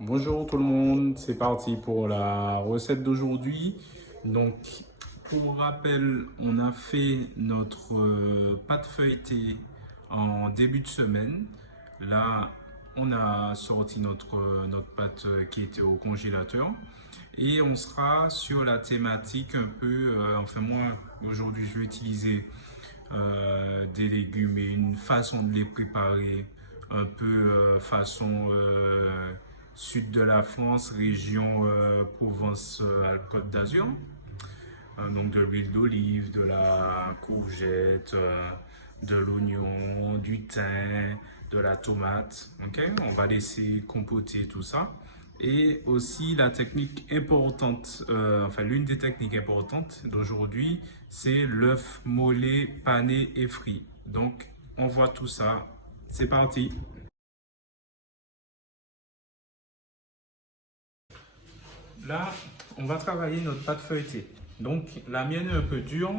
Bonjour tout le monde, c'est parti pour la recette d'aujourd'hui. Donc, pour rappel, on a fait notre pâte feuilletée en début de semaine. Là, on a sorti notre pâte qui était au congélateur. Et on sera sur la thématique un peu, enfin moi, aujourd'hui, je vais utiliser des légumes et une façon de les préparer un peu façon sud de la France, région Provence-Côte d'Azur. Donc de l'huile d'olive, de la courgette, de l'oignon, du thym, de la tomate. Ok, on va laisser compoter tout ça. Et aussi la technique importante, enfin l'une des techniques importantes d'aujourd'hui, c'est l'œuf mollet pané et frit. Donc on voit tout ça. C'est parti. Là, on va travailler notre pâte feuilletée. Donc la mienne est un peu dure,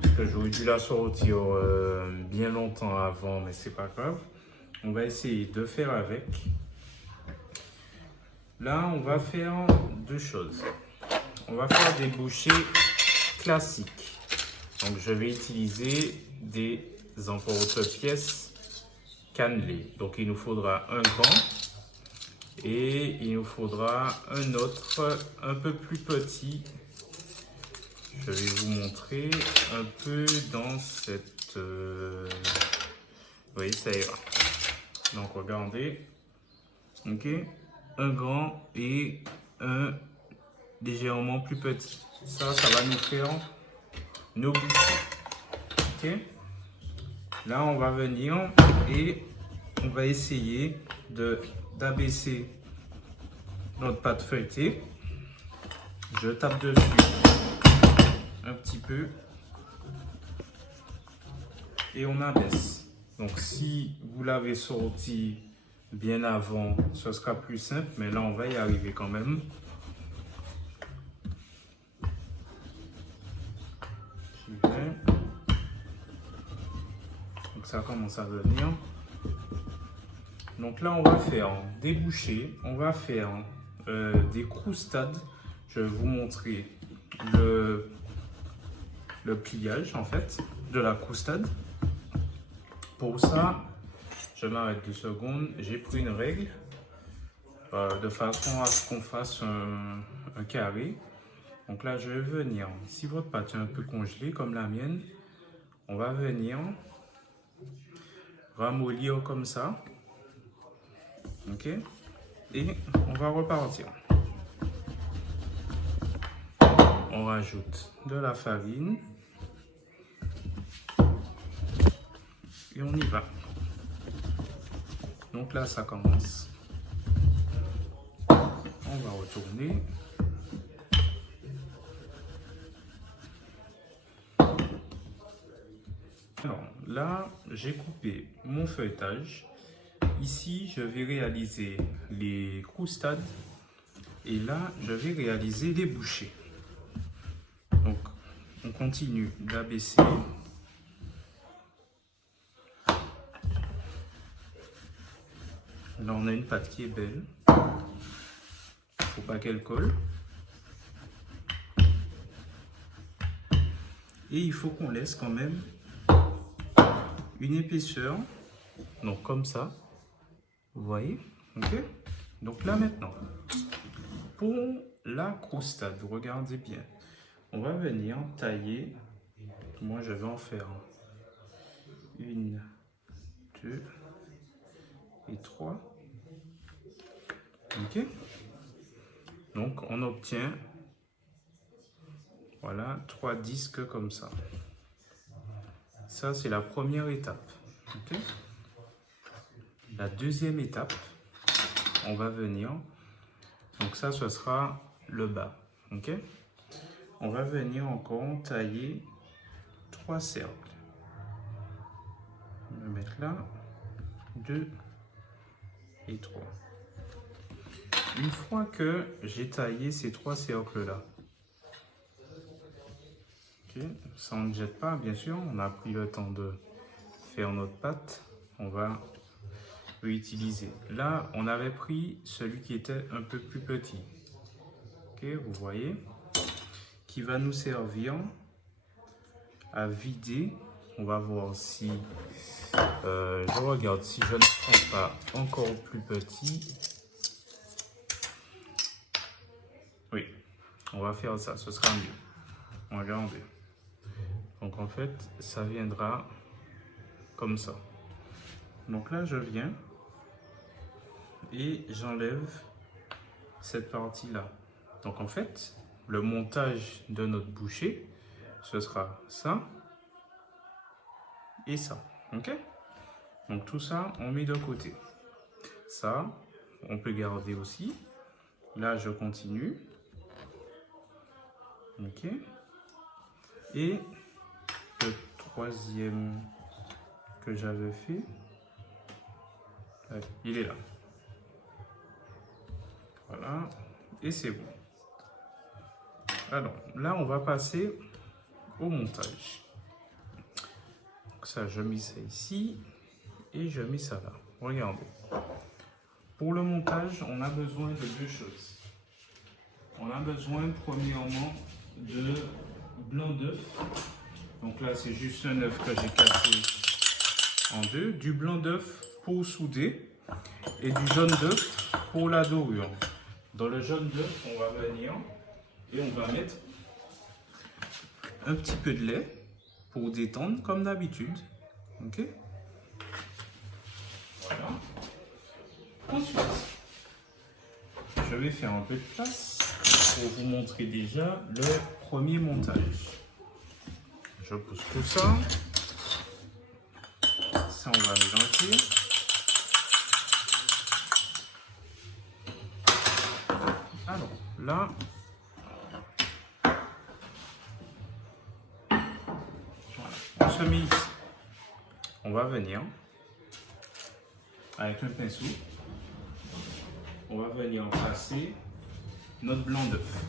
parce que j'aurais dû la sortir bien longtemps avant, mais c'est pas grave. On va essayer de faire avec. Là, on va faire deux choses. On va faire des bouchées classiques. Donc, je vais utiliser des emporte-pièces cannelés. Donc, il nous faudra un grand et il nous faudra un autre un peu plus petit. Je vais vous montrer un peu dans cette... Oui, ça ira. Donc, regardez. Ok, un grand et un légèrement plus petit. Ça va nous faire nos bouchées. Ok, là on va venir et on va essayer d'abaisser notre pâte feuilletée. Je tape dessus un petit peu et on abaisse. Donc si vous l'avez sorti bien avant, ce sera plus simple, mais là on va y arriver quand même. Donc ça commence à venir. Donc là, on va faire des bouchées, on va faire des croustades. Je vais vous montrer le pliage en fait de la croustade. Pour ça, je m'arrête 2 secondes. J'ai pris une règle de façon à ce qu'on fasse un carré. Donc là, je vais venir, si votre pâte est un peu congelée comme la mienne, on va venir ramollir comme ça. Ok, et on va repartir. On rajoute de la farine et on y va. Donc là, ça commence. On va retourner. Alors là, j'ai coupé mon feuilletage. Ici, je vais réaliser les croustades et là, je vais réaliser les bouchées. Donc, on continue d'abaisser. Là, on a une pâte qui est belle. Faut pas qu'elle colle. Et il faut qu'on laisse quand même une épaisseur. Donc, comme ça. Vous voyez? Ok? Donc là, maintenant, pour la croustade, regardez bien. On va venir tailler. Moi, je vais en faire une, deux et trois. Ok. Donc, on obtient, voilà, 3 disques comme ça. Ça, c'est la première étape. Ok. La deuxième étape, on va venir. Donc ça, ce sera le bas. Ok. On va venir encore tailler 3 cercles. On va mettre là, 2 et 3. Une fois que j'ai taillé ces 3 cercles-là, okay, ça on ne jette pas bien sûr, on a pris le temps de faire notre pâte. On va réutiliser. Là, on avait pris celui qui était un peu plus petit. Ok, vous voyez, qui va nous servir à vider. On va voir si je regarde si je ne prends pas encore plus petit. Oui, on va faire ça, ce sera mieux. Regardez. Donc en fait, ça viendra comme ça. Donc là, je viens et j'enlève cette partie-là. Donc en fait, le montage de notre bouchée, ce sera ça et ça. Ok? Donc tout ça, on met de côté. Ça, on peut garder aussi. Là, je continue. Ok? Et le troisième que j'avais fait, il est là. Voilà. Et c'est bon. Alors, là, on va passer au montage. Donc ça, je mets ça ici et je mets ça là. Regardez. Pour le montage, on a besoin de deux choses. On a besoin, premièrement, de blanc d'œuf. Donc là, c'est juste un œuf que j'ai cassé en deux. Du blanc d'œuf pour souder et du jaune d'œuf pour la dorure. Dans le jaune d'œuf, on va venir et on va mettre un petit peu de lait pour détendre comme d'habitude. Ok? Voilà. Ensuite, je vais faire un peu de place pour vous montrer déjà le premier montage. Je pousse tout ça. Ça, on va mélanger. Alors, là, voilà, on se met ici. On va venir avec un pinceau. On va venir passer notre blanc d'œuf.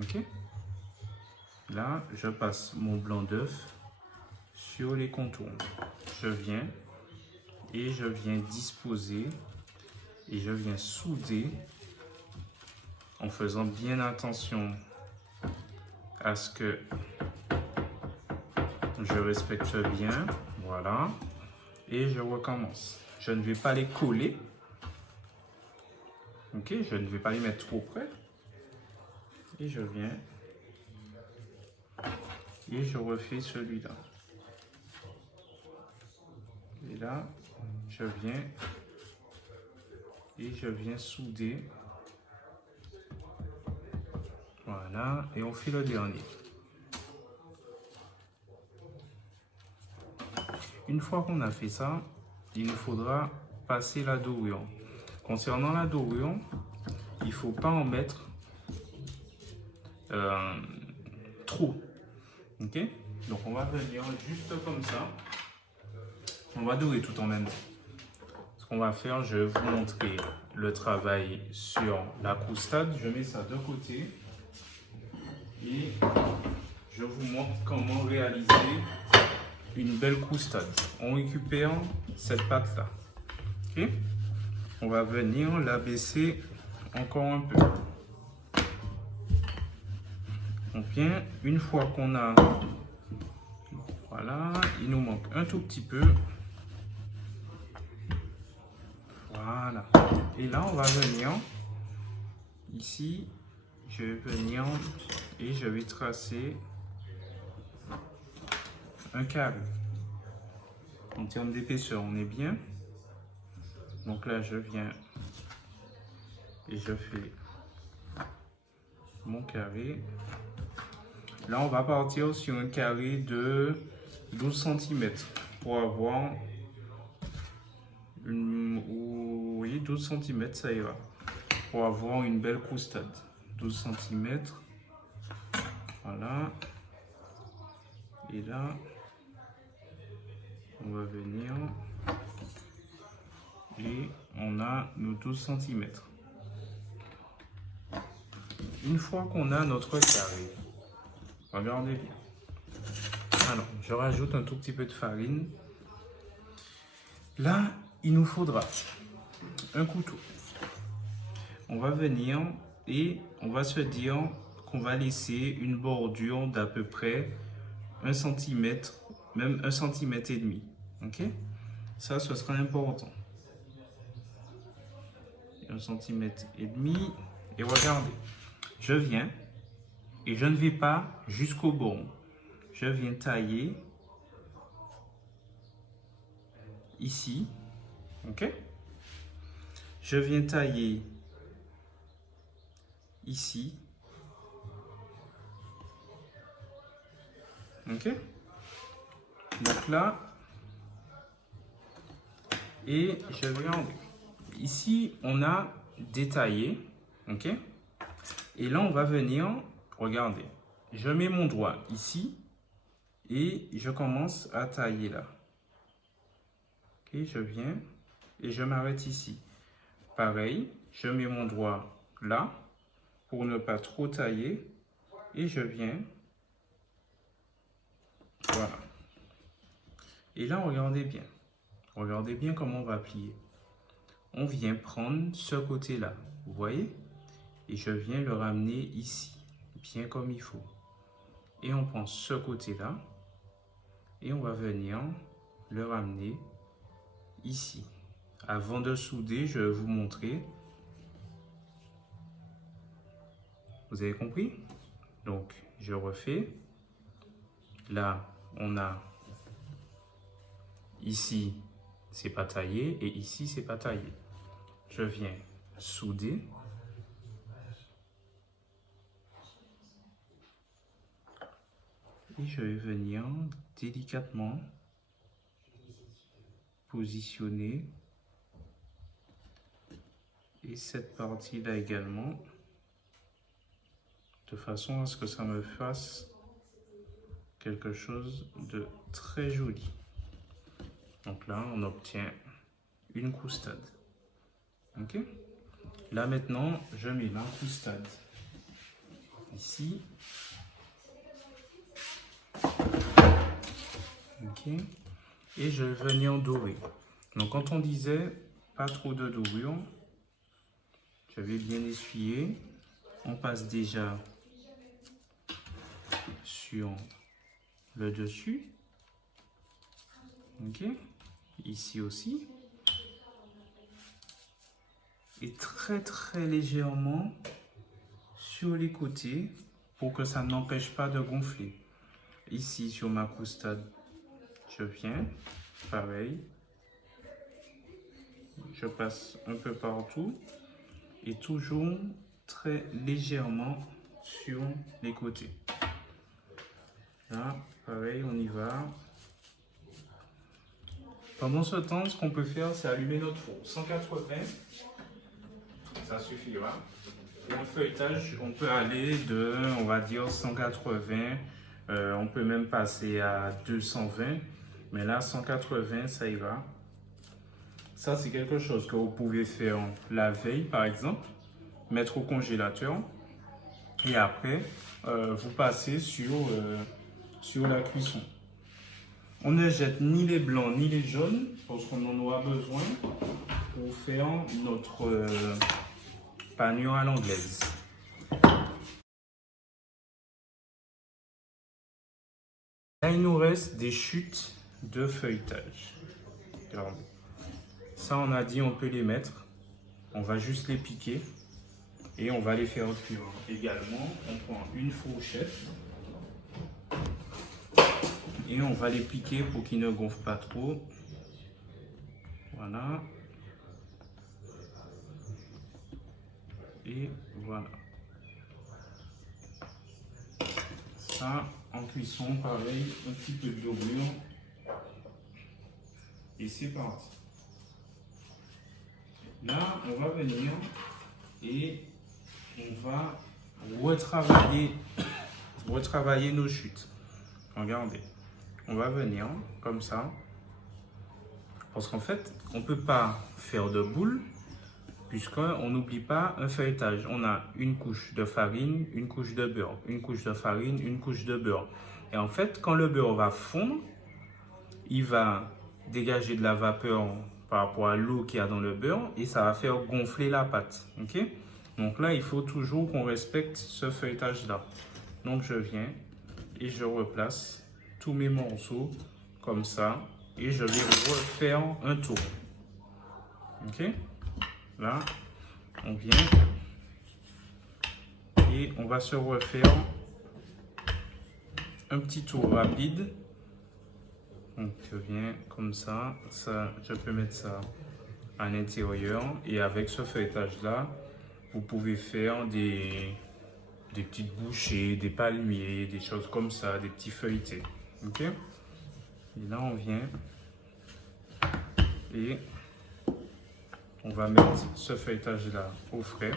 Ok? Là, je passe mon blanc d'œuf sur les contours. Je viens et je viens disposer et je viens souder en faisant bien attention à ce que je respecte bien. Voilà. Et je recommence. Je ne vais pas les coller. Ok, je ne vais pas les mettre trop près. Et je viens et je refais celui-là. Et là, je viens et je viens souder. Voilà, et on fait le dernier. Une fois qu'on a fait ça, il nous faudra passer la dorure. Concernant la dorure, il ne faut pas en mettre trop. Ok? Donc on va venir juste comme ça. On va dorer tout en même temps. Ce qu'on va faire, je vais vous montrer le travail sur la croustade. Je mets ça de côté. Et je vous montre comment réaliser une belle croustade. On récupère cette pâte-là. Ok? On va venir l'abaisser encore un peu. Donc bien, une fois qu'on a... Voilà, il nous manque un tout petit peu. Voilà. Et là, on va venir ici. Je vais venir et je vais tracer un carré. En termes d'épaisseur, on est bien. Donc là, je viens et je fais mon carré. Là, on va partir sur un carré de 12 cm pour avoir une... Oui, 12 cm, ça ira. Pour avoir une belle croustade. 12 cm. Voilà. Et là, on va venir et on a nos 12 cm. Une fois qu'on a notre carré, regardez bien. Alors, je rajoute un tout petit peu de farine. Là, il nous faudra un couteau. On va venir et on va se dire qu'on va laisser une bordure d'à peu près 1 cm, même 1,5 cm. Ok? Ça, ce sera important. 1,5 cm. Et regardez, je viens et je ne vais pas jusqu'au bord. Je viens tailler ici. Ok? Je viens tailler ici. Ok? Donc là, et je vais enlever. Ici, on a détaillé. Ok? Et là, on va venir, regardez, je mets mon doigt ici et je commence à tailler là. Ok? Je viens et je m'arrête ici. Pareil, je mets mon doigt là pour ne pas trop tailler et je viens. Voilà. Et là, regardez bien. Regardez bien comment on va plier. On vient prendre ce côté-là, vous voyez? Et je viens le ramener ici, bien comme il faut. Et on prend ce côté-là et on va venir le ramener ici. Avant de souder, je vais vous montrer. Vous avez compris? Donc, je refais. Là, on a ici, c'est pas taillé et ici, c'est pas taillé. Je viens souder. Et je vais venir délicatement positionner. Et cette partie-là également, de façon à ce que ça me fasse quelque chose de très joli. Donc là, on obtient une croustade. Ok? Là maintenant, je mets la croustade ici. Ok? Et je vais venir dorer. Donc quand on disait pas trop de dorure, je vais bien essuyer. On passe déjà sur le dessus. Ok? Ici aussi. Et très légèrement sur les côtés pour que ça n'empêche pas de gonfler. Ici sur ma croustade, je viens, pareil, je passe un peu partout et toujours très légèrement sur les côtés. Là, pareil, on y va. Pendant ce temps, ce qu'on peut faire, c'est allumer notre four. 180, ça suffira. Pour le feuilletage, on peut aller de, on va dire, 180. On peut même passer à 220. Mais là, 180, ça ira. Ça, c'est quelque chose que vous pouvez faire la veille, par exemple. Mettre au congélateur. Et après, vous passez sur la cuisson. On ne jette ni les blancs ni les jaunes parce qu'on en aura besoin pour faire notre panure à l'anglaise. Là, il nous reste des chutes de feuilletage. Regardez. Ça, on a dit on peut les mettre. On va juste les piquer et on va les faire cuire. Également, on prend une fourchette et on va les piquer pour qu'ils ne gonflent pas trop. Voilà. Et voilà. Ça, en cuisson, pareil, un petit peu de dorure. Et c'est parti. Là, on va venir et on va retravailler nos chutes. Regardez. On va venir comme ça. Parce qu'en fait, on ne peut pas faire de boule puisqu'on n'oublie pas un feuilletage. On a une couche de farine, une couche de beurre, une couche de farine, une couche de beurre. Et en fait, quand le beurre va fondre, il va dégager de la vapeur par rapport à l'eau qu'il y a dans le beurre et ça va faire gonfler la pâte. Ok? Donc là, il faut toujours qu'on respecte ce feuilletage-là. Donc je viens et je replace tous mes morceaux comme ça et je vais refaire un tour. Ok? Là, on vient et on va se refaire un petit tour rapide. Donc je viens comme ça, je peux mettre ça à l'intérieur et avec ce feuilletage là, vous pouvez faire des petites bouchées, des palmiers, des choses comme ça, des petits feuilletés. Ok? Et là on vient et on va mettre ce feuilletage là au frais.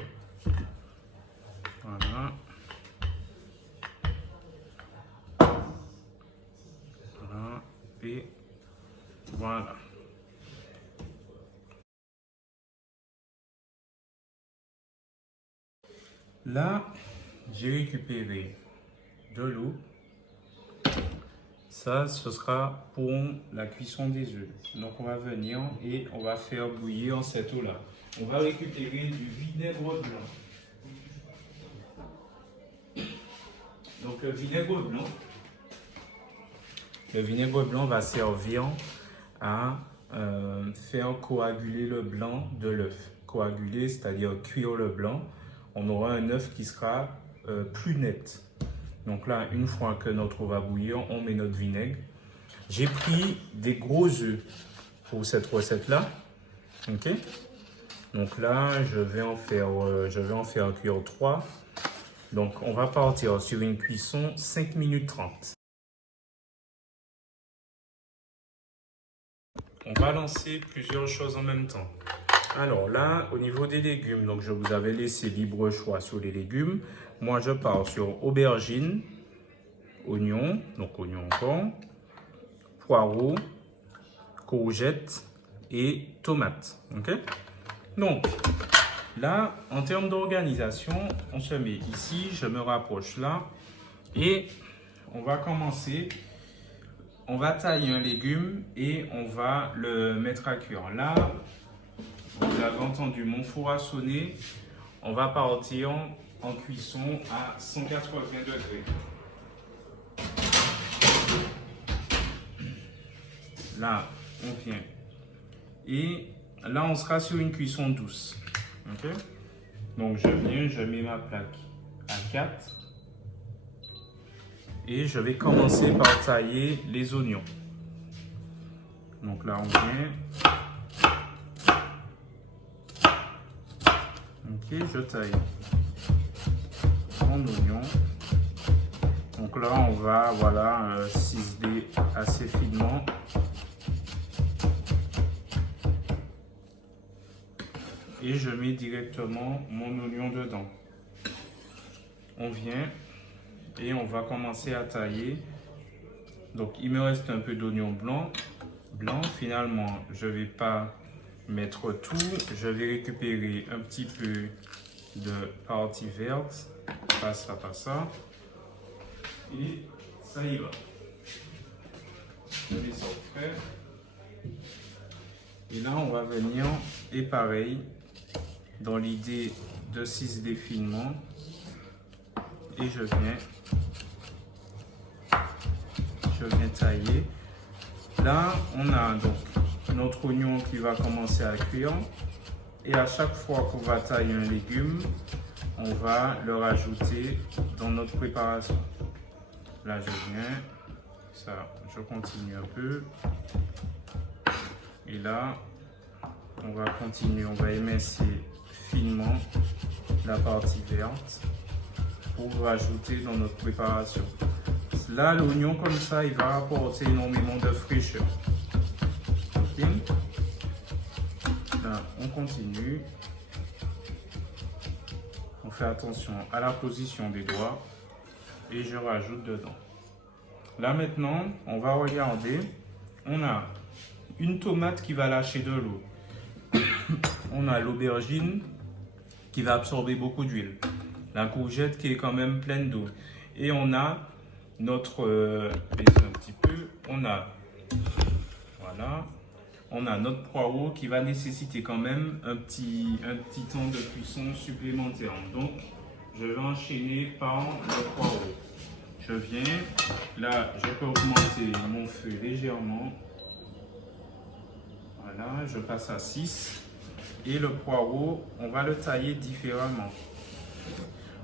Voilà. Voilà. Et voilà. Là, j'ai récupéré de l'eau. Ça, ce sera pour la cuisson des œufs. Donc, on va venir et on va faire bouillir cette eau-là. On va récupérer du vinaigre blanc. Donc, le vinaigre blanc va servir à faire coaguler le blanc de l'œuf. Coaguler, c'est-à-dire cuire le blanc. On aura un œuf qui sera plus net. Donc là, une fois que notre eau va bouillir, on met notre vinaigre. J'ai pris des gros œufs pour cette recette-là. Ok. Donc là, je vais en faire cuire 3. Donc on va partir sur une cuisson 5 minutes 30. On va lancer plusieurs choses en même temps. Alors là, au niveau des légumes, donc je vous avais laissé libre choix sur les légumes. Moi, je pars sur aubergine, oignon, donc oignon encore, poireaux, courgettes et tomates. Ok? Donc, là, en termes d'organisation, on se met ici, je me rapproche là et on va commencer. On va tailler un légume et on va le mettre à cuire. Là, vous avez entendu mon four a sonné. On va partir en cuisson à 180 degrés. Là, on vient. Et là, on sera sur une cuisson douce. Okay? Donc, je viens, je mets ma plaque à 4. Et je vais commencer par tailler les oignons. Donc là, on vient. Ok, je taille mon oignon. Donc là, on va, voilà, ciseler assez finement. Et je mets directement mon oignon dedans. On vient et on va commencer à tailler. Donc, il me reste un peu d'oignon blanc. Finalement, je ne vais pas mettre tout. Je vais récupérer un petit peu de partie verte. Pas ça. Et ça y va. Je mets ça au frais. Et là, on va venir, et pareil, dans l'idée de ciseler finement. Et je viens tailler. Là, on a donc notre oignon qui va commencer à cuire. Et à chaque fois qu'on va tailler un légume, on va le rajouter dans notre préparation. Là, je viens. Ça, je continue un peu. Et là, on va continuer. On va émincer finement la partie verte pour rajouter dans notre préparation. Là, l'oignon comme ça, il va apporter énormément de fraîcheur. Ok. Là, on continue. On fait attention à la position des doigts et je rajoute dedans. Là maintenant, on va regarder. On a une tomate qui va lâcher de l'eau. On a l'aubergine qui va absorber beaucoup d'huile. La courgette qui est quand même pleine d'eau. Et on a notre... un petit peu. On a... Voilà. on a notre poireau qui va nécessiter quand même un petit temps de cuisson supplémentaire. Donc, je vais enchaîner par le poireau. Je viens, là, je peux augmenter mon feu légèrement. Voilà, je passe à 6. Et le poireau, on va le tailler différemment.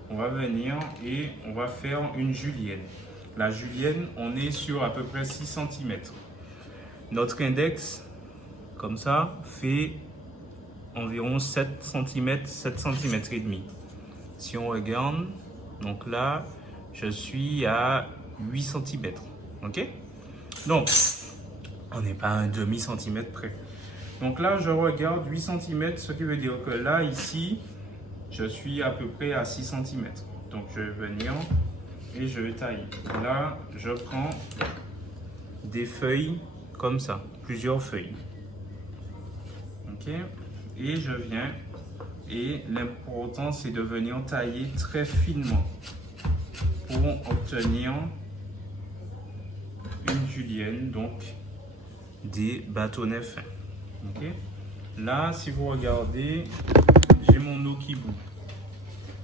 On va venir et on va faire une julienne. La julienne, on est sur à peu près 6 cm. Notre index, comme ça, fait environ 7 cm, 7 cm et demi. Si on regarde, donc là, je suis à 8 cm. Ok? Donc, on n'est pas à un demi-centimètre près. Donc là, je regarde 8 cm, ce qui veut dire que là, ici, je suis à peu près à 6 cm. Donc, je vais venir et je vais tailler. Là, je prends des feuilles comme ça, plusieurs feuilles. Ok? Et je viens, et l'important, c'est de venir tailler très finement pour obtenir une julienne, donc des bâtonnets fins. Okay. Là, si vous regardez, j'ai mon eau qui bout.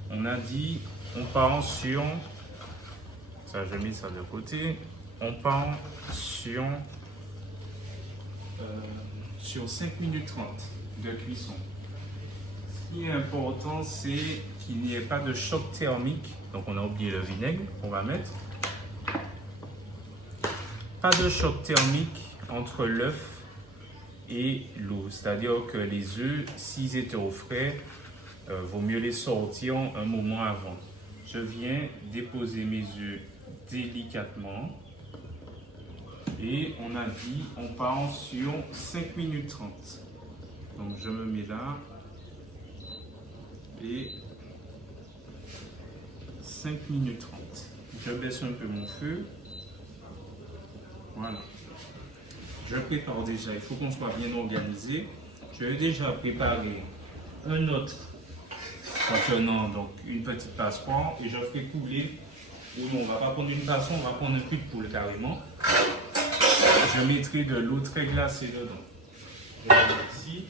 On a dit, on part sur, ça je mets ça de côté, on part sur 5 minutes 30 de cuisson. Ce qui est important, c'est qu'il n'y ait pas de choc thermique. Donc on a oublié le vinaigre qu'on va mettre. Pas de choc thermique entre l'œuf et l'eau, c'est-à-dire que les œufs, s'ils étaient au frais, vaut mieux les sortir un moment avant. Je viens déposer mes œufs délicatement et on a dit on part sur 5 minutes 30. Donc je me mets là et 5 minutes 30. Je baisse un peu mon feu. Voilà. Je prépare déjà, il faut qu'on soit bien organisé. Je vais déjà préparer un autre contenant, donc une petite passoire, et je ferai couler. Ou non, on ne va pas prendre une passoire, on va prendre un cul de poule carrément. Je mettrai de l'eau très glacée dedans. Je vais mettre ici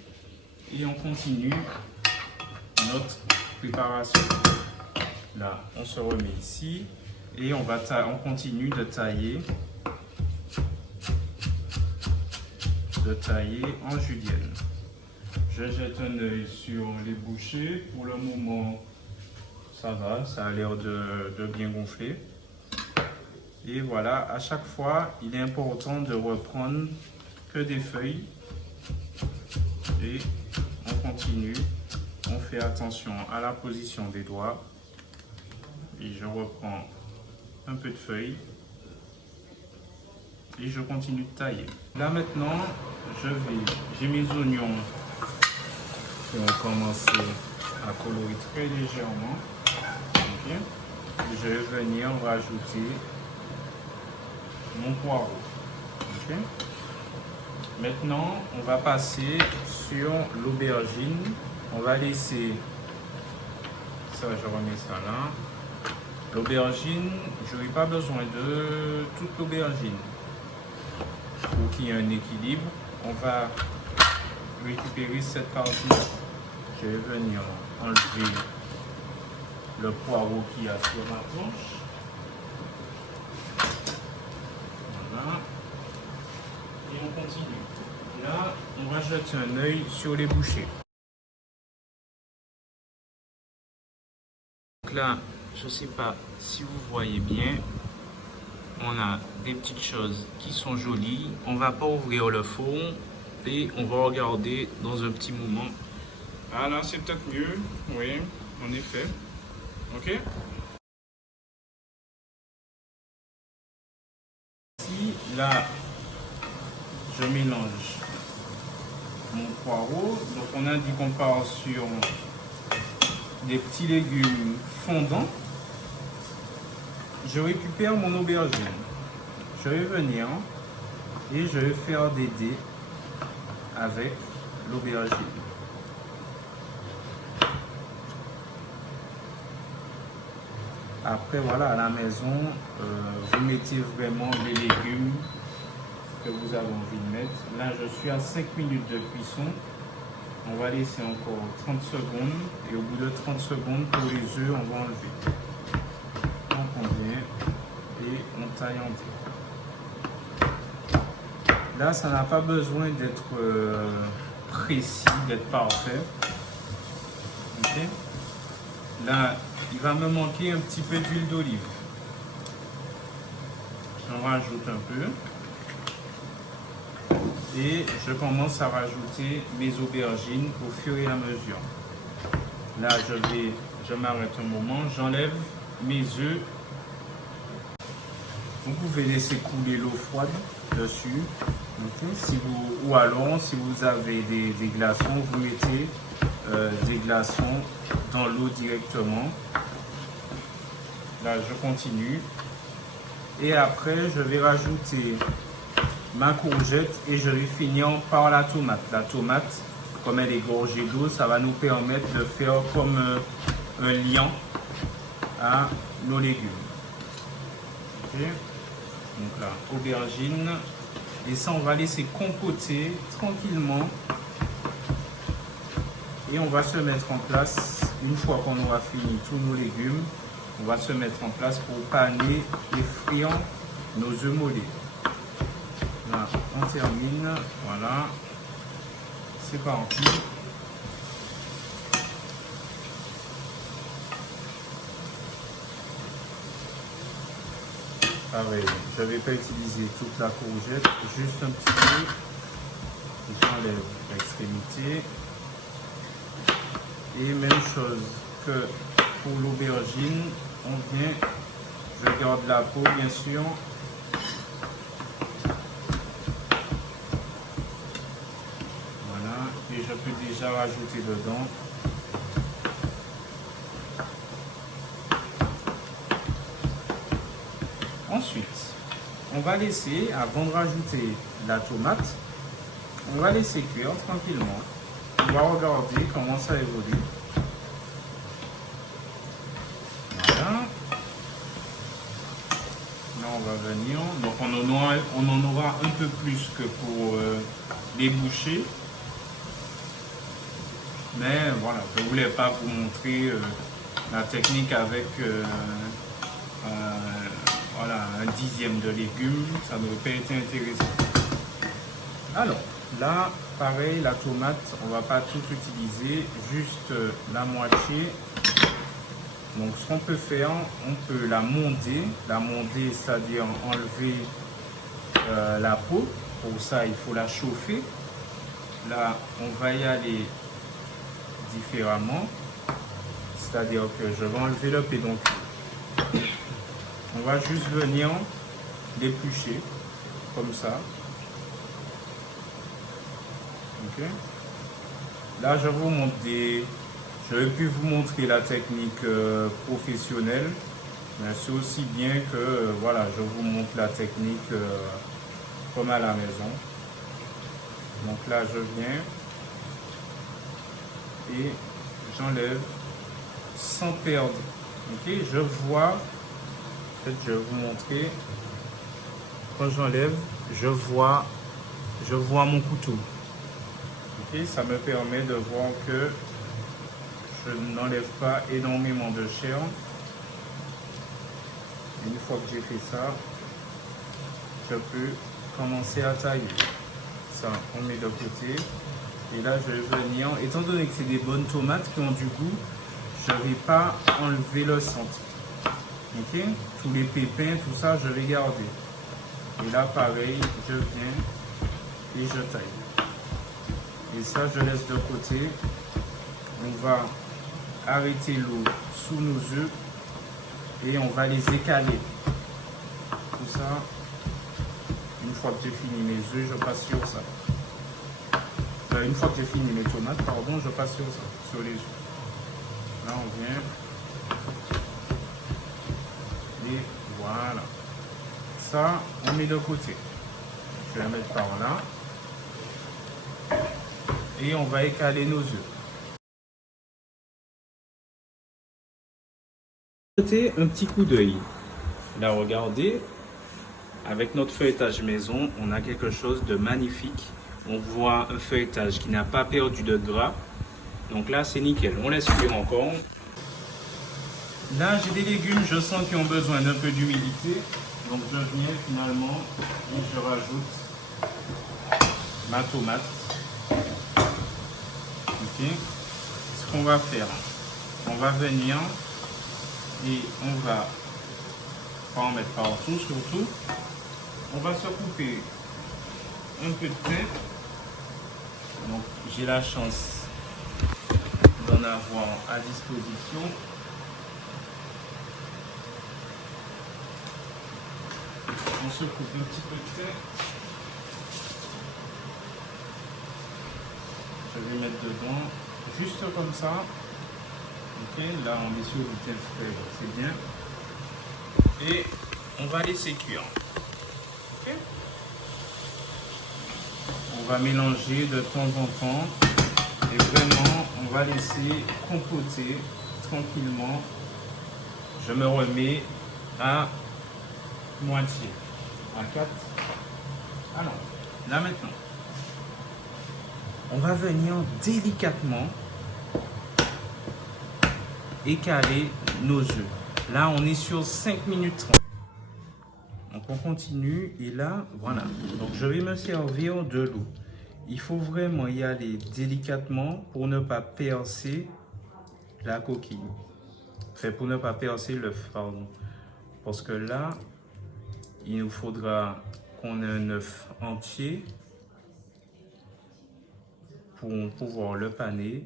et on continue notre préparation. Là, on se remet ici et on continue de tailler en julienne. Je jette un œil sur les bouchées. Pour le moment, ça va, ça a l'air de bien gonfler. Et voilà, à chaque fois, il est important de reprendre que des feuilles. Et on continue, on fait attention à la position des doigts. Et je reprends un peu de feuilles. Et je continue de tailler. Là maintenant, j'ai mes oignons qui ont commencé à colorer très légèrement. Okay. Je vais venir rajouter mon poireau. Okay. Maintenant, on va passer sur l'aubergine. On va laisser ça, je remets ça là. L'aubergine, je n'ai pas besoin de toute l'aubergine. Pour qu'il y ait un équilibre, on va récupérer cette partie. Je vais venir enlever le poireau qu'il y a sur ma planche. Voilà. Et on continue. Là, on va jeter un œil sur les bouchées. Donc là, je ne sais pas si vous voyez bien. On a des petites choses qui sont jolies. On va pas ouvrir le four et on va regarder dans un petit moment. Ah là, c'est peut-être mieux. Oui, en effet. Ok. Ici, là, je mélange mon poireau. Donc, on a dit qu'on part sur des petits légumes fondants. Je récupère mon aubergine. Je vais venir et je vais faire des dés avec l'aubergine. Après, voilà, à la maison, vous mettez vraiment les légumes que vous avez envie de mettre. Là, je suis à 5 minutes de cuisson. On va laisser encore 30 secondes. Et au bout de 30 secondes, pour les œufs, on va enlever. On convient et on taille en dés. Là, ça n'a pas besoin d'être précis, d'être parfait. Okay. Là, il va me manquer un petit peu d'huile d'olive. J'en rajoute un peu. Et je commence à rajouter mes aubergines au fur et à mesure. Là, je m'arrête un moment, j'enlève mes œufs. Vous pouvez laisser couler l'eau froide dessus. Okay. Ou alors, si vous avez des glaçons, vous mettez des glaçons dans l'eau directement. Là, je continue. Et après, je vais rajouter ma courgette et je vais finir par la tomate. La tomate, comme elle est gorgée d'eau, ça va nous permettre de faire comme un liant à nos légumes. Okay. Donc là, aubergine. Et ça, on va laisser compoter tranquillement. Et on va se mettre en place, une fois qu'on aura fini tous nos légumes, on va se mettre en place pour paner et frire nos œufs mollets. Là, on termine. Voilà. C'est parti. Pareil, je ne vais pas utiliser toute la courgette, juste un petit peu. J'enlève l'extrémité. Et même chose que pour l'aubergine, on vient, je garde la peau bien sûr. Voilà, et je peux déjà rajouter dedans. Ensuite, on va laisser, avant de rajouter la tomate, on va laisser cuire tranquillement. On va regarder comment ça évolue. Voilà. Là, on va venir. Donc, on en aura un peu plus que pour les bouchées. Mais voilà, je ne voulais pas vous montrer la technique avec voilà, un dixième de légumes. Ça n'aurait pas été intéressant. Alors, là, pareil, la tomate, on ne va pas tout utiliser, juste la moitié. Donc, ce qu'on peut faire, on peut la monder. La monder, c'est-à-dire enlever la peau. Pour ça, il faut la chauffer. Là, on va y aller différemment. C'est-à-dire que je vais enlever le pédoncule. On va juste venir l'éplucher, comme ça. Okay. Là, je vous montre je vais plus vous montrer la technique professionnelle, mais c'est aussi bien que voilà, je vous montre la technique comme à la maison. Donc là, je viens et j'enlève sans perdre. Ok, je vois. Peut-être je vais vous montrer. Quand j'enlève, je vois mon couteau. Okay, ça me permet de voir que je n'enlève pas énormément de chair. Une fois que j'ai fait ça, je peux commencer à tailler. Ça, on met de côté. Et là, je vais venir, étant donné que c'est des bonnes tomates qui ont du goût, je ne vais pas enlever le centre. Ok, tous les pépins, tout ça, je vais garder. Et là, pareil, je viens et je taille. Et ça, je laisse de côté. On va arrêter l'eau sous nos œufs et on va les écaler. Tout ça, une fois que j'ai fini mes œufs, je passe sur ça. Une fois que j'ai fini mes tomates, pardon, je passe sur ça, sur les œufs. Là, on vient. Et voilà. Ça, on met de côté. Je vais la mettre par là. Et on va écaler nos œufs. Jeter un petit coup d'œil. Là, regardez. avec notre feuilletage maison, on a quelque chose de magnifique. On voit un feuilletage qui n'a pas perdu de gras. Donc là, c'est nickel. On laisse cuire encore. Là, j'ai des légumes, je sens qu'ils ont besoin d'un peu d'humidité. Donc je viens finalement et je rajoute ma tomate. Ok. Ce qu'on va faire, on va venir et on va pas en mettre partout surtout. On va se couper un peu de thym. Donc j'ai la chance d'en avoir à disposition. On se coupe un petit peu de thym. Je vais mettre dedans, juste comme ça. Ok, là on est sur du thym frais, c'est bien. Et on va laisser cuire. Okay. On va mélanger de temps en temps. Et vraiment, on va laisser compoter tranquillement. Je me remets à moitié. À 4. Alors, là maintenant, on va venir délicatement écaler nos œufs. Là, on est sur 5 minutes 30. Donc, on continue. Et là, voilà. Donc, je vais me servir de l'eau. Il faut vraiment y aller délicatement pour ne pas percer la coquille. Enfin, pour ne pas percer l'œuf, pardon. Parce que là, il nous faudra qu'on ait un œuf entier pour pouvoir le paner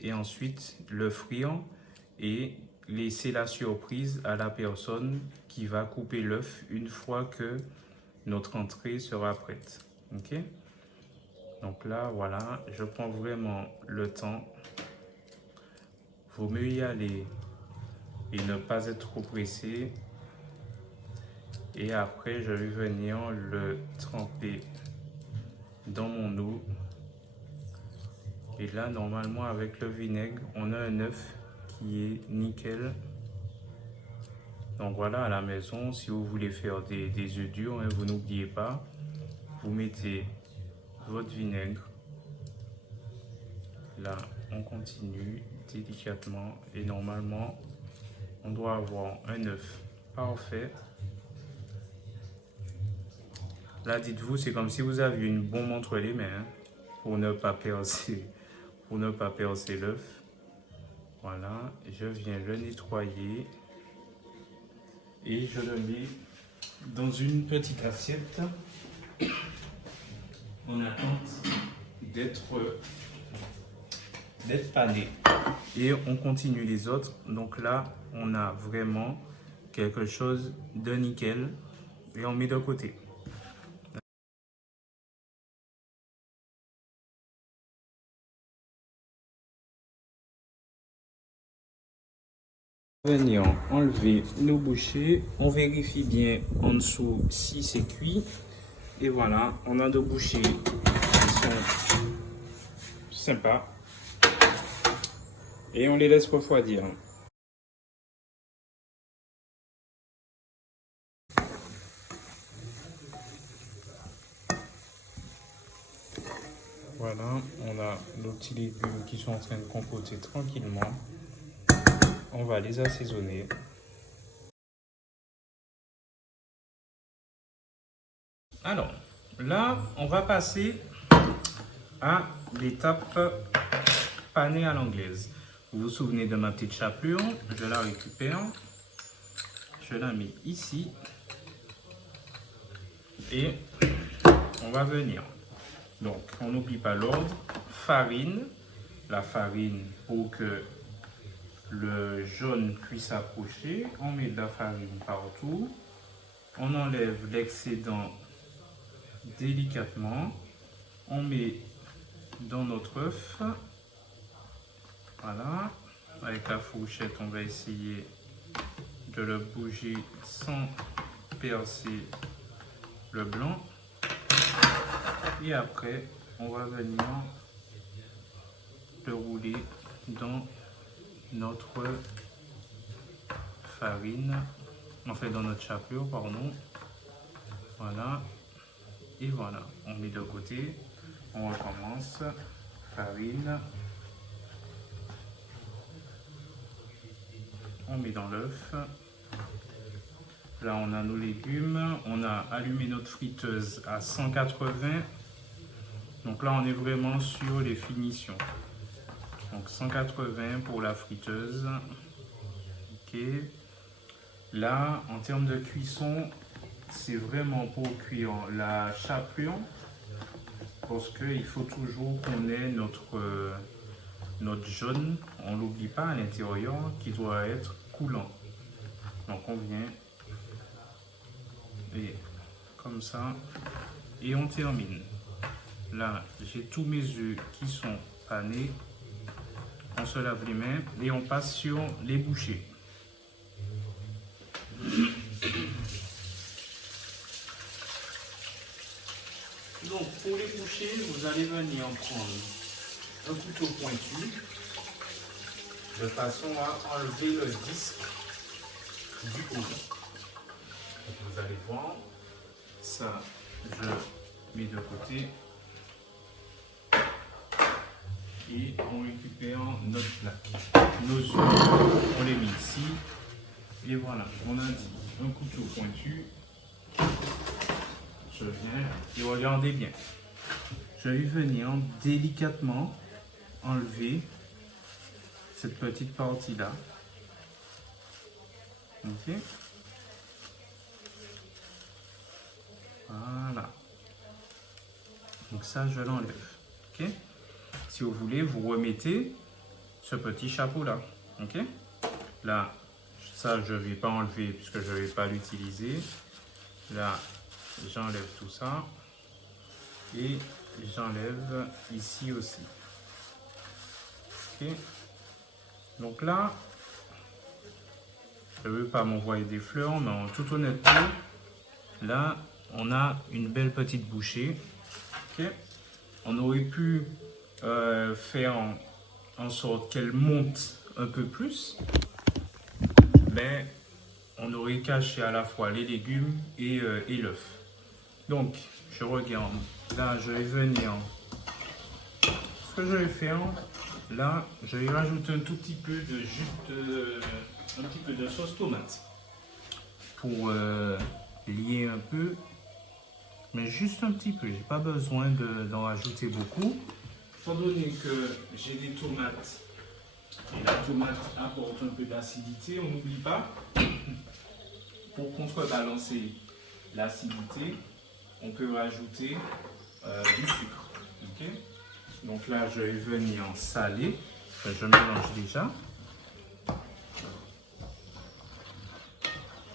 et ensuite le frire et laisser la surprise à la personne qui va couper l'œuf une fois que notre entrée sera prête. Ok? Donc là, voilà, je prends vraiment le temps. Vaut mieux y aller et ne pas être trop pressé. Et après, je vais venir le tremper dans mon eau. Et là, normalement, avec le vinaigre, on a un œuf qui est nickel. Donc voilà, à la maison, si vous voulez faire des œufs durs, hein, vous n'oubliez pas, vous mettez votre vinaigre. Là, on continue délicatement et normalement, on doit avoir un œuf parfait. Là, dites-vous, c'est comme si vous aviez une bombe entre les mains, hein, pour ne pas percer, l'œuf. Voilà, je viens le nettoyer et je le mets dans une petite assiette en attente d'être pané. Et on continue les autres. Donc là, on a vraiment quelque chose de nickel et on met de côté. Venir enlever nos bouchées, on vérifie bien en dessous si c'est cuit et voilà, on a nos bouchées qui sont sympas et on les laisse refroidir. Voilà, on a nos petits légumes qui sont en train de compoter tranquillement. On va les assaisonner. Alors, là, on va passer à l'étape panée à l'anglaise. Vous vous souvenez de ma petite chapelure, je la récupère, je la mets ici et on va venir. Donc, on n'oublie pas l'ordre, farine, la farine pour que le jaune puisse approcher, on met de la farine partout, on enlève l'excédent délicatement, on met dans notre œuf, voilà, avec la fourchette on va essayer de le bouger sans percer le blanc et après on va venir le rouler dans notre farine, enfin dans notre chapelure, pardon. Voilà. Et voilà, on met de côté. On recommence. Farine. On met dans l'œuf. Là, on a nos légumes. On a allumé notre friteuse à 180. Donc là, on est vraiment sur les finitions. Donc 180 pour la friteuse. Ok. Là, en termes de cuisson, c'est vraiment pour cuire la chapelure. Parce qu'il faut toujours qu'on ait notre jaune, on l'oublie pas à l'intérieur, qui doit être coulant. Donc on vient et comme ça et on termine. Là j'ai tous mes œufs qui sont panés. On se lave les mains et on passe sur les bouchées. Donc pour les bouchées, vous allez venir prendre un couteau pointu de façon à enlever le disque du haut. Vous allez voir, ça je mets de côté et on récupère notre plaque. Nos œufs, on les met ici et voilà, on a dit un couteau pointu. Je viens et regardez bien. Je vais venir délicatement enlever cette petite partie là. Ok. Voilà. Donc ça, je l'enlève. Ok. Si vous voulez, vous remettez ce petit chapeau là. Ok. Là, ça, je ne vais pas enlever puisque je ne vais pas l'utiliser. Là, j'enlève tout ça. Et j'enlève ici aussi. Ok. Donc là, je ne veux pas m'envoyer des fleurs, mais en toute honnêteté, là, on a une belle petite bouchée. Okay. On aurait pu faire en sorte qu'elle monte un peu plus, mais on aurait caché à la fois les légumes et l'œuf. Donc, je regarde. Là, je vais venir. Ce que je vais faire, là, je vais rajouter un tout petit peu de jus un petit peu de sauce tomate pour lier un peu, mais juste un petit peu. J'ai pas besoin d'en rajouter beaucoup, étant donné que j'ai des tomates et la tomate apporte un peu d'acidité. On n'oublie pas, pour contrebalancer l'acidité, on peut rajouter du sucre. Okay. Donc là, je vais venir saler. Je mélange déjà.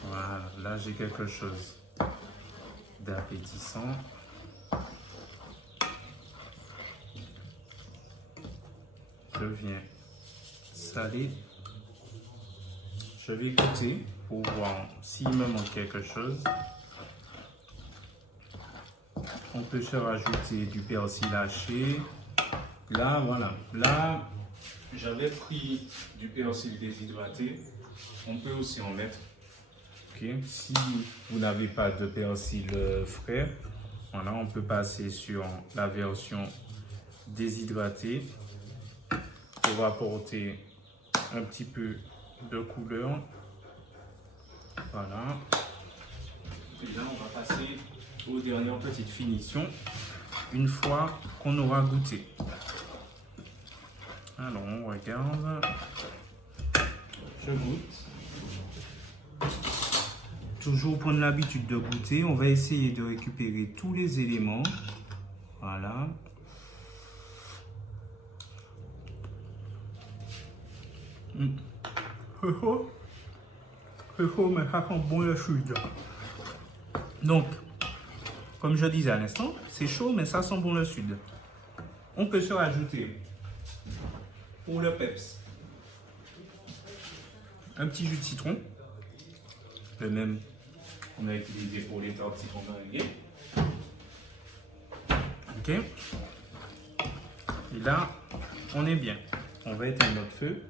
Voilà, là j'ai quelque chose d'appétissant. Je viens saler. Je vais goûter pour voir s'il me manque quelque chose. On peut se rajouter du persil haché. Là, voilà. Là, j'avais pris du persil déshydraté. On peut aussi en mettre. Okay. Si vous n'avez pas de persil frais, voilà, on peut passer sur la version déshydratée pour apporter un petit peu de couleur. Voilà. Et là, on va passer aux dernières petites finitions une fois qu'on aura goûté. Alors, on regarde. Je goûte. Toujours prendre l'habitude de goûter. On va essayer de récupérer tous les éléments. Voilà. Mais ça sent bon le sud. Donc, comme je disais à l'instant, c'est chaud, mais ça sent bon le sud. On peut se rajouter, pour le peps, un petit jus de citron. Le même qu'on a utilisé pour les tartes citron meringuées. Ok. Et là, on est bien. On va éteindre notre feu.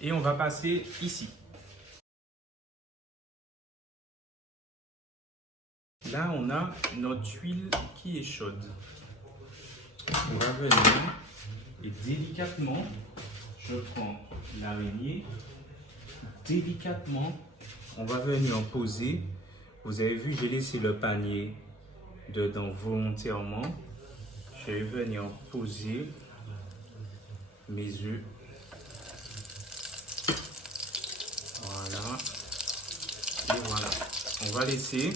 Et on va passer ici. là, on a notre huile qui est chaude. On va venir et délicatement, je prends l'araignée. Délicatement, on va venir poser. Vous avez vu, j'ai laissé le panier dedans volontairement. Je vais venir poser mes œufs. Voilà. Et voilà. On va laisser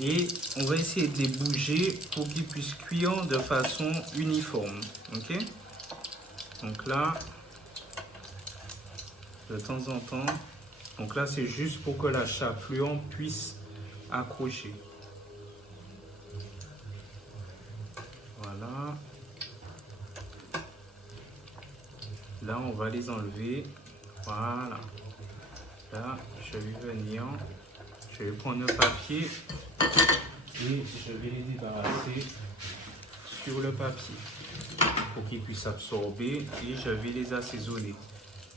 et on va essayer de les bouger pour qu'ils puissent cuire de façon uniforme. Ok? Donc là, de temps en temps, donc là c'est juste pour que la chapelure puisse accrocher. Voilà. Là, on va les enlever. Voilà. Là, je vais venir. Je vais prendre le papier et je vais les débarrasser sur le papier pour qu'ils puissent absorber et je vais les assaisonner.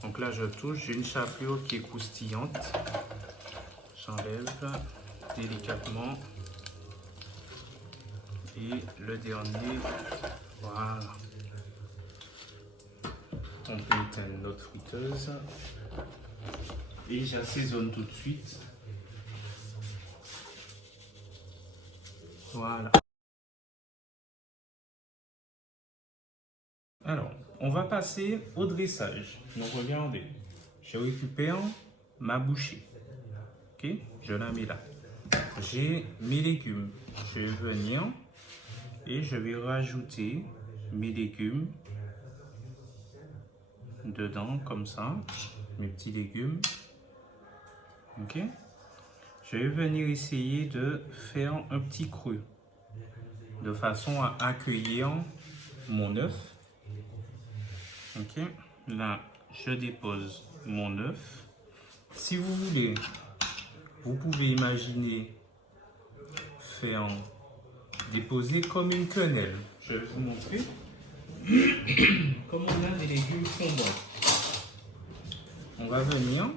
Donc là, je touche. J'ai une chapelure qui est croustillante. J'enlève délicatement. Et le dernier, voilà. On peut éteindre notre friteuse. Et j'assaisonne tout de suite. Voilà. Alors, on va passer au dressage. Donc regardez, je récupère ma bouchée. Ok, je la mets là. J'ai mes légumes. Je vais venir et je vais rajouter mes légumes dedans comme ça, mes petits légumes. Ok. Je vais venir essayer de faire un petit creux de façon à accueillir mon œuf. Ok. Là, je dépose mon œuf. Si vous voulez, vous pouvez imaginer faire déposer comme une quenelle. Je vais vous montrer comme on a des légumes fondants. On va venir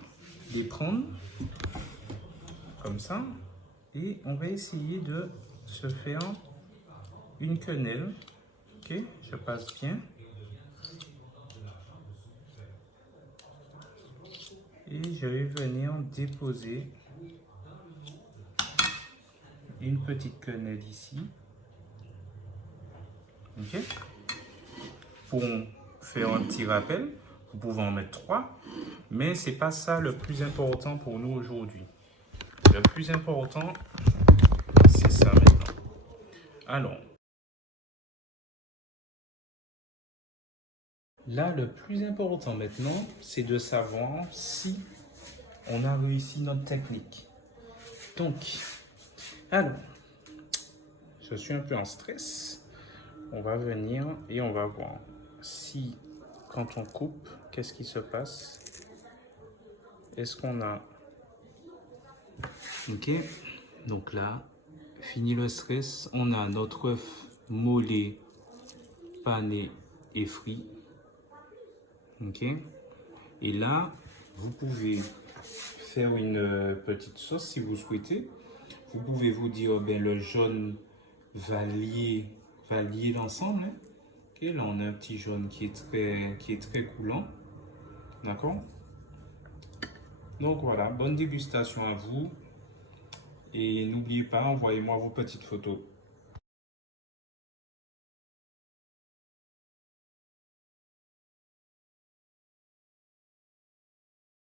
les prendre comme ça et on va essayer de se faire une quenelle. Ok, je passe bien. Et je vais venir déposer une petite quenelle ici. Ok. Pour faire un petit rappel, vous pouvez en mettre 3, mais c'est pas ça le plus important pour nous aujourd'hui. Le plus important, c'est ça maintenant. Alors, là, le plus important maintenant, c'est de savoir si on a réussi notre technique. Donc, alors, je suis un peu en stress. On va venir et on va voir si, quand on coupe, qu'est-ce qui se passe. Est-ce qu'on a... Ok, donc là, fini le stress. On a notre œuf mollet, pané et frit. Ok, et là, vous pouvez faire une petite sauce si vous souhaitez. Vous pouvez vous dire, ben, le jaune va lier l'ensemble. Hein. Okay, là, on a un petit jaune qui est très coulant. D'accord? Donc voilà, bonne dégustation à vous. Et n'oubliez pas, envoyez-moi vos petites photos.